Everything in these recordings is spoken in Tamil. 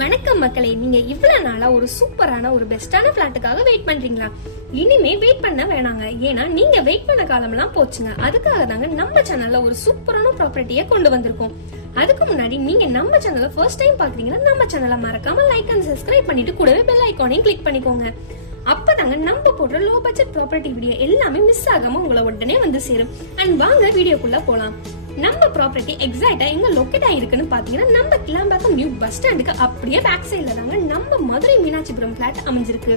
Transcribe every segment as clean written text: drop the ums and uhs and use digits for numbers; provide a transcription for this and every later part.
வணக்கம் மக்களே, நீங்க இவ்வளவு நாளா ஒரு சூப்பரான ஒரு பெஸ்டான பிளாட்டுக்காக வெயிட் பண்றீங்களா? இனிமே வெயிட் பண்ண வேணாங்க. ஏன்னா நீங்க வெயிட் பண்ண காலம்லாம் போச்சுங்க. அதுக்காக தாங்க நம்ம சேனல்ல ஒரு சூப்பரான ப்ராப்பர்ட்டியை கொண்டு வந்திருக்கோம். அதுக்கு முன்னாடி நீங்க நம்ம சேனலை ஃபர்ஸ்ட் டைம் பாக்குறீங்கன்னா நம்ம சேனலை மறக்காம லைக் அண்ட் சப்ஸ்கிரைப் பண்ணிட்டு கூடவே பெல் ஐகானையும் கிளிக் பண்ணிக்கோங்க. அப்பதாங்க நம்ம போடுற லோ பட்ஜெட் ப்ராப்பர்ட்டி வீடியோ எல்லாமே மிஸ் ஆகாம உங்களை உடனே வந்து சேரும். அண்ட் வாங்க வீடியோக்குள்ள போலாம். நம்ம ப்ராப்பர்ட்டி எக்ஸாக்ட்டா எங்க லொகேட் ஆயிருக்குன்னு பாத்தீங்கன்னா நம்ம கிளாம்பாக்கம் நியூ பஸ் ஸ்டாண்டுக்கு அப்படியே பேக் சைட்ல தாங்க நம்ம மதுரை மீனாட்சிபுரம் பிளாட் அமைஞ்சிருக்கு.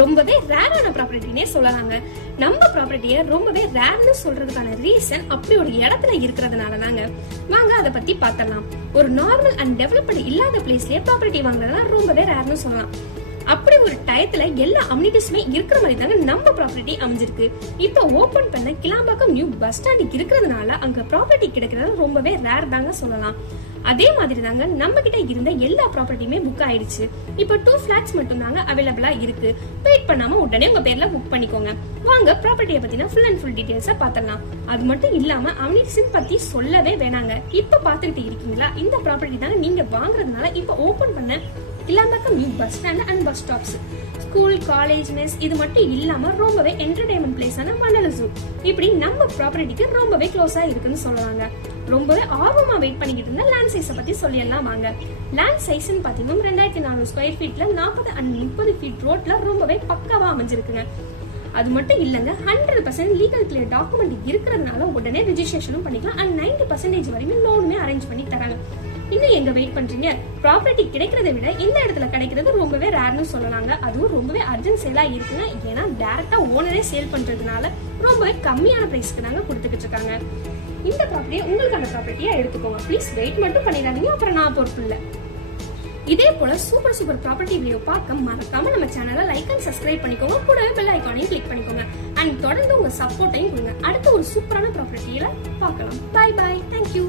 ரொம்பவே ரேரான ப்ராப்பர்ட்டினே சொல்லலாங்க. நம்ம ப்ராப்பர்ட்டியை ரொம்பவே ரேர்னு சொல்றதுக்கான ரீசன் அப்படி ஒரு இடத்துல இருக்கிறதுனால தாங்க. வாங்க அதை பத்தி பார்த்தலாம். ஒரு நார்மல் அண்ட் டெவலப்டு இல்லாத பிளேஸ்லயே ப்ராப்பர்ட்டி வாங்குறதுனா ரொம்பவே ரேர்னு சொல்லலாம். அப்படி ஒரு டயத்துல எல்லா அம்யூனிட்டிஸுமே இருக்கிற மாதிரி தாங்க நம்ம ப்ராப்பர்ட்டி அமைஞ்சிருக்கு. இப்போ ஓபன் பண்ண கிளாம்பாக்கம் நியூ பஸ் ஸ்டாண்ட் இருக்கிறதுனால அங்க ப்ராப்பர்ட்டி கிடைக்கிறது ரொம்பவே ரேர் தாங்க சொல்லலாம். அதே மாதிரி தாங்க நம்ம கிட்ட இருந்த எல்லா ப்ராப்பர்ட்டியுமே புக் ஆயிடுச்சு. இப்போ 2 ஃபிளாட்ஸ் மட்டும் தாங்க அவைலபிளா இருக்கு. வெயிட் பண்ணாம உடனே உங்க பேர்ல புக் பண்ணிக்கோங்க. வாங்க ப்ராப்பர்ட்டியை பத்தின ஃபுல் அண்ட் ஃபுல் டீடைல்ஸா பார்த்தலாம். அது மட்டும் இல்லாம அம்யூனிட்டிஸ் பத்தி சொல்லவே வேணாங்க. இப்ப பாத்துக்கிட்டு இருக்கீங்களா, இந்த ப்ராப்பர்ட்டி தாங்க நீங்க வாங்குறதுனால இப்போ ஓபன் பண்ண Kilambakkam new bus stand and bus stops, school, college, mess இது மட்டும் இல்லாம ரொம்பவே என்டர்டைன்மெண்ட் பிளேஸான மண்டல ஜூ இப்படி நம்ம ப்ராப்பர்ட்டிக்கு ரொம்பவே க்ளோஸா இருக்குன்னு சொல்லலாங்க. ரொம்பவே ஆர்வமா வெயிட் பண்ணிக்கிட்டு இருந்த லேண்ட் சைஸை பத்தி சொல்லிடலாம் வாங்க. லேண்ட் சைஸ்ன்னு பாத்தீங்கன்னா 2400 ஸ்கொயர் ஃபீட்ல 40 and 30 ஃபீட் ரோட்ல ரொம்பவே பக்காவா அமைஞ்சிருக்குங்க. அது மட்டும் இல்லங்க, 100% லீகல் கிளியர் டாக்குமெண்ட் இருக்கிறதுனால உடனே ரெஜிஸ்ட்ரேஷனும் பண்ணிக்கலாம். அண்ட் 90% வரைக்கும் லோனுமே அரேஞ்ச் பண்ணி தராங்க. இன்னும் எங்க வெயிட் பண்றீங்க? ப்ராப்பர்ட்டி கிடைக்கிறத விட இந்த இடத்துல கிடைக்கிறது ரொம்பவே ரேர்னு சொல்லலாங்க. அதுவும் ரொம்பவே அர்ஜென்ட் சேலா இருக்குங்க. ஏன்னா டைரக்டா ஓனரே சேல் பண்றதுனால ரொம்பவே கம்மியான பிரைஸ்க்கு தாங்க கொடுத்துக்கிட்டு இருக்காங்க. இந்த ப்ராப்பர்ட்டியை உங்களுக்கான ப்ராப்பர்ட்டியா எடுத்துக்கோங்க. ப்ளீஸ் வெயிட் மட்டும் பண்ணிடாதீங்க, அப்புறம் நான் பொறுப்பு இல்லை. இதே போல சூப்பர் ப்ராப்பர்ட்டி வீடியோ பார்க்க மறக்காம நம்ம சேனலை லைக் அண்ட் சப்ஸ்கிரைப் பண்ணிக்கோங்க. கூடவே பெல் ஐகானையும் கிளிக் பண்ணிக்கோங்க. அண்ட் தொடர்ந்து உங்க சப்போர்ட்டையும் கொடுங்க. அடுத்த ஒரு சூப்பரான ப்ராப்பர்ட்டியில பார்க்கலாம். Bye bye, thank you.